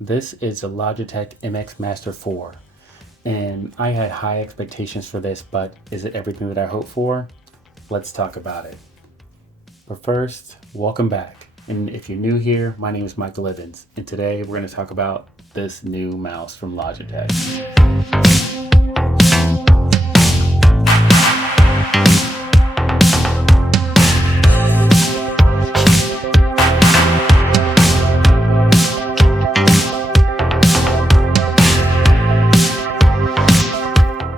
This is a Logitech MX Master 4, and I had high expectations for this, but is it everything that I hoped for? Let's talk about it. But first, welcome back. And if you're new here, my name is Michael Evans, and today we're going to talk about this new mouse from Logitech.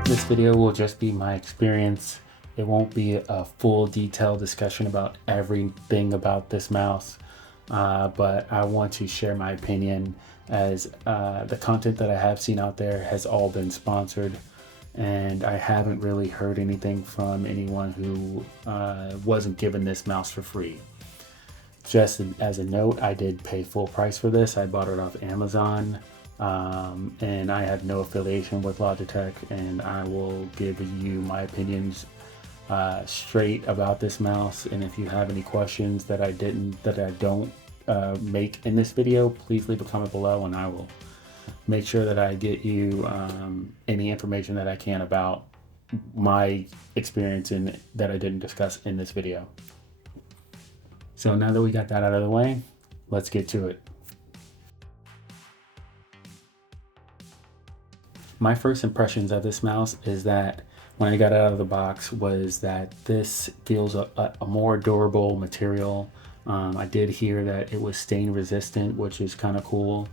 This video will just be my experience. It won't be a full detailed discussion about everything about this mouse, but I want to share my opinion as the content that I have seen out there has all been sponsored, and I haven't really heard anything from anyone who wasn't given this mouse for free. Just as a note, I did pay full price for this. I bought it off Amazon. And I have no affiliation with Logitech, and I will give you my opinions straight about this mouse. And if you have any questions that I don't make in this video, please leave a comment below, and I will make sure that I get you any information that I can about my experience and that I didn't discuss in this video. So now that we got that out of the way, let's get to it. My first impressions of this mouse is that when I got it out of the box was that this feels a more durable material. I did hear that it was stain resistant, which is kind of cool.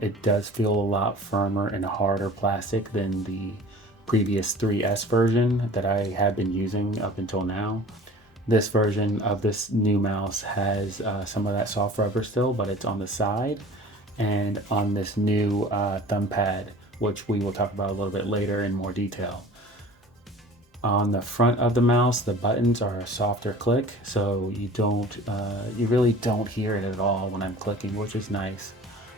It does feel a lot firmer and harder plastic than the previous 3S version that I have been using up until now. This version of this new mouse has some of that soft rubber still, but it's on the side and on this new thumb pad, which we will talk about a little bit later in more detail. On the front of the mouse, the buttons are a softer click, so you really don't hear it at all when I'm clicking, which is nice.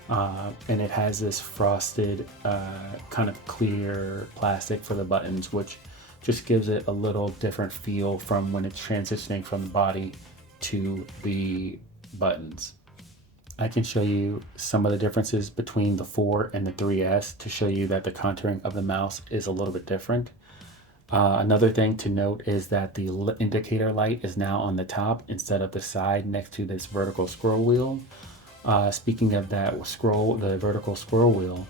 And it has this frosted kind of clear plastic for the buttons, which just gives it a little different feel from when it's transitioning from the body to the buttons. I can show you some of the differences between the 4 and the 3S to show you that the contouring of the mouse is a little bit different. Another thing to note is that the indicator light is now on the top instead of the side next to this vertical scroll wheel. Speaking of that the vertical scroll wheel,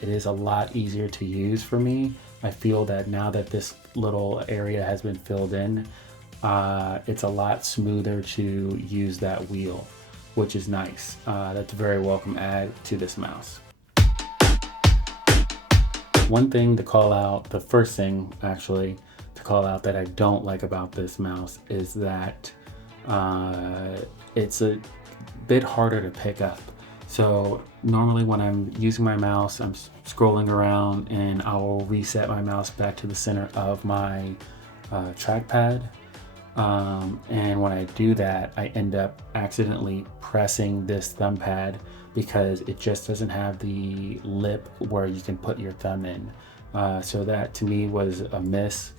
it is a lot easier to use for me. I feel that now that this little area has been filled in, it's a lot smoother to use that wheel, which is nice. That's a very welcome add to this mouse. One thing to call out, the first thing actually to call out that I don't like about this mouse is that it's a bit harder to pick up. So normally when I'm using my mouse, I'm scrolling around and I will reset my mouse back to the center of my trackpad. And when I do that, I end up accidentally pressing this thumb pad because it just doesn't have the lip where you can put your thumb in. So that to me was a miss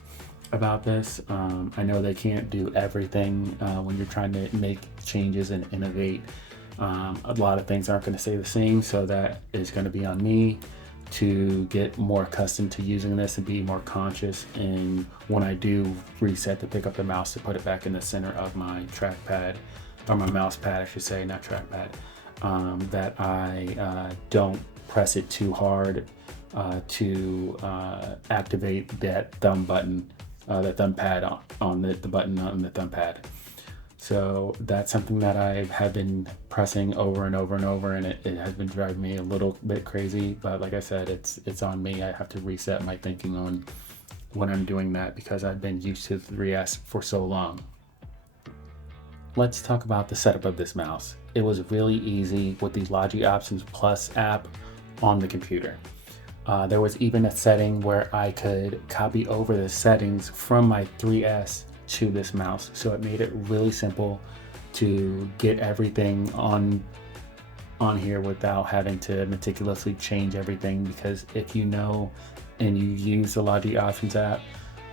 about this. I know they can't do everything when you're trying to make changes and innovate. A lot of things aren't going to stay the same, so that is going to be on me to get more accustomed to using this and be more conscious in when I do reset to pick up the mouse to put it back in the center of my trackpad, or my mouse pad I should say, not trackpad, that I don't press it too hard to activate that thumb button, that thumb pad on the button on the thumb pad. So that's something that I have been pressing over and over and over, and it has been driving me a little bit crazy. But like I said, it's on me. I have to reset my thinking on when I'm doing that because I've been used to the 3S for so long. Let's talk about the setup of this mouse. It was really easy with the Logi Options Plus app on the computer. There was even a setting where I could copy over the settings from my 3S to this mouse, so it made it really simple to get everything on here without having to meticulously change everything, because if you know and you use the Logi Options app,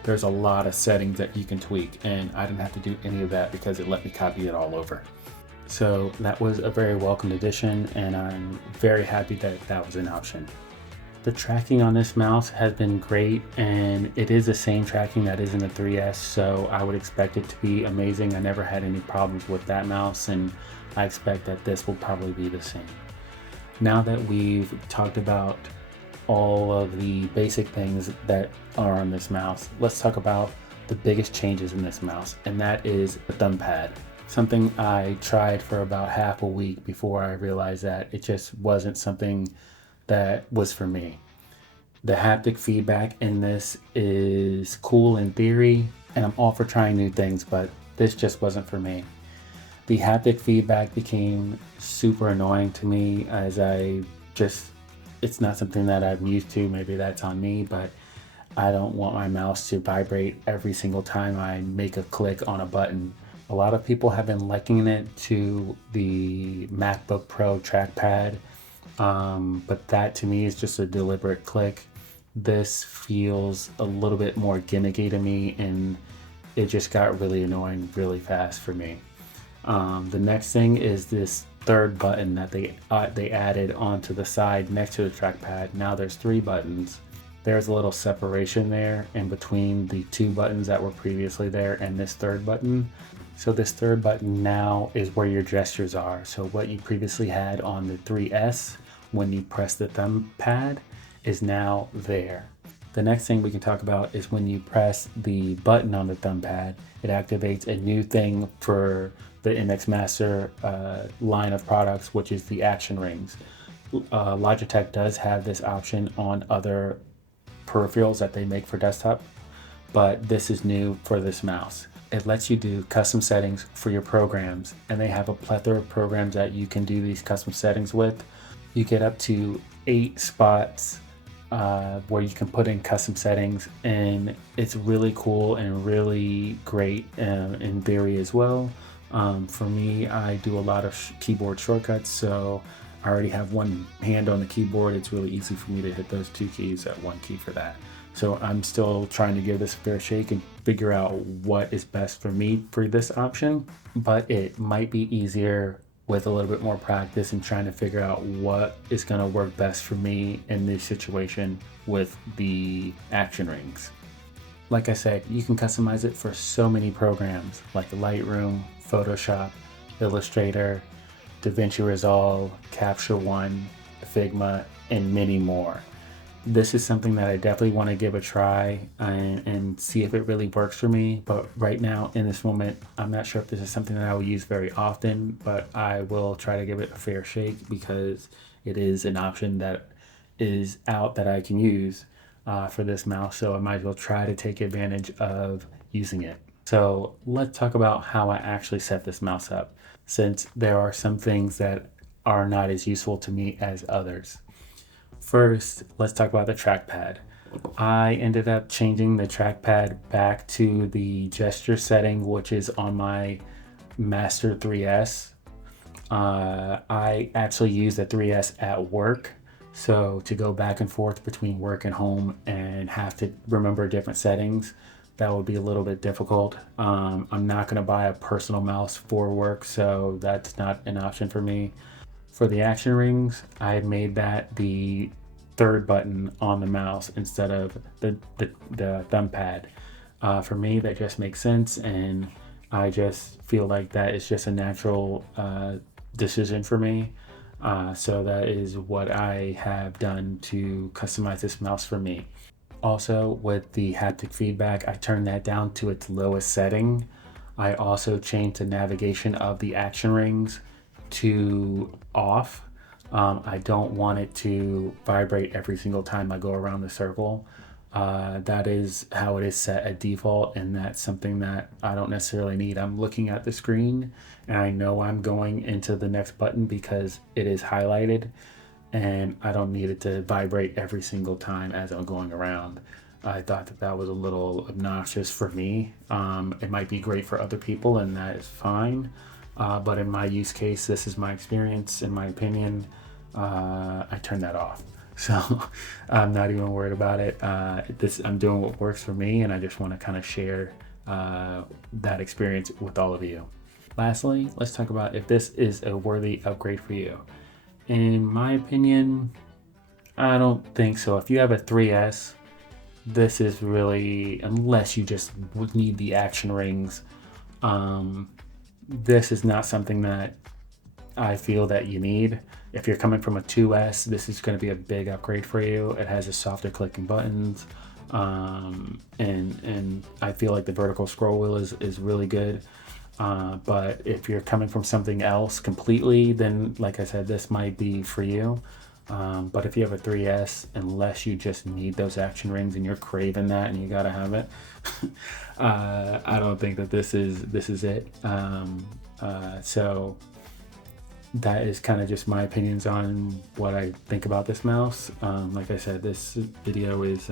there's a lot of settings that you can tweak, and I didn't have to do any of that because it let me copy it all over. So that was a very welcome addition, and I'm very happy that that was an option. The tracking on this mouse has been great, and it is the same tracking that is in the 3S, so I would expect it to be amazing. I never had any problems with that mouse, and I expect that this will probably be the same. Now that we've talked about all of the basic things that are on this mouse, let's talk about the biggest changes in this mouse, and that is the thumb pad. Something I tried for about half a week before I realized that it just wasn't something that was for me. The haptic feedback in this is cool in theory, and I'm all for trying new things, but this just wasn't for me. The haptic feedback became super annoying to me as it's not something that I'm used to. Maybe that's on me, but I don't want my mouse to vibrate every single time I make a click on a button. A lot of people have been likening it to the MacBook Pro trackpad, but that to me is just a deliberate click. This feels a little bit more gimmicky to me, and it just got really annoying really fast for me. The next thing is this third button that they added onto the side next to the trackpad. Now there's 3 buttons. There's a little separation there in between the 2 buttons that were previously there and this third button. So this third button now is where your gestures are. So what you previously had on the 3S when you press the thumb pad is now there. The next thing we can talk about is when you press the button on the thumb pad, it activates a new thing for the MX Master line of products, which is the action rings. Logitech does have this option on other peripherals that they make for desktop, but this is new for this mouse. It lets you do custom settings for your programs, and they have a plethora of programs that you can do these custom settings with. You get up to 8 spots where you can put in custom settings, and it's really cool and really great in theory as well. For me, I do a lot of keyboard shortcuts, so I already have one hand on the keyboard. It's really easy for me to hit those 2 keys at one key for that. So I'm still trying to give this a fair shake and figure out what is best for me for this option, but it might be easier with a little bit more practice and trying to figure out what is going to work best for me in this situation with the action rings. Like I said, you can customize it for so many programs like Lightroom, Photoshop, Illustrator, DaVinci Resolve, Capture One, Figma, and many more. This is something that I definitely want to give a try and see if it really works for me. But right now, in this moment, I'm not sure if this is something that I will use very often, but I will try to give it a fair shake because it is an option that is out that I can use for this mouse. So I might as well try to take advantage of using it. So let's talk about how I actually set this mouse up, since there are some things that are not as useful to me as others. First, let's talk about the trackpad. I ended up changing the trackpad back to the gesture setting, which is on my Master 3S. I actually use the 3S at work, so to go back and forth between work and home and have to remember different settings, that would be a little bit difficult. I'm not going to buy a personal mouse for work, so that's not an option for me. For the action rings, I had made that the third button on the mouse instead of the thumb pad. For me, that just makes sense, and I just feel like that is just a natural decision for me. So that is what I have done to customize this mouse for me. Also, with the haptic feedback, I turned that down to its lowest setting. I also changed the navigation of the action rings to off. I don't want it to vibrate every single time I go around the circle. That is how it is set at default, and that's something that I don't necessarily need. I'm looking at the screen and I know I'm going into the next button because it is highlighted, and I don't need it to vibrate every single time as I'm going around. I thought that that was a little obnoxious for me. It might be great for other people, and that is fine. But in my use case, this is my experience, in my opinion, I turned that off. So I'm not even worried about it. I'm doing what works for me, and I just want to kind of share that experience with all of you. lastly, let's talk about if this is a worthy upgrade for you. In my opinion, I don't think so. If you have a 3S, this is really, unless you just need the action rings, this is not something that I feel that you need. If you're coming from a 2S, this is going to be a big upgrade for you. It has a softer clicking buttons, and I feel like the vertical scroll wheel is really good. But if you're coming from something else completely, then like I said, this might be for you. But if you have a 3S, unless you just need those action rings and you're craving that and you gotta have it, I don't think that this is it. So that is kind of just my opinions on what I think about this mouse. Like I said, this video is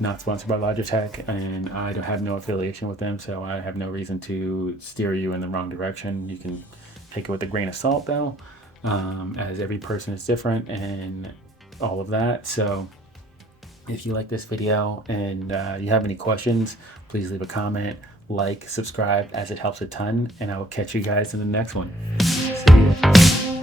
not sponsored by Logitech, and I don't have no affiliation with them, so I have no reason to steer you in the wrong direction. You can take it with a grain of salt though, as every person is different and all of that. So if you like this video and you have any questions, please leave a comment, like, subscribe, as it helps a ton, and I will catch you guys in the next one. See ya.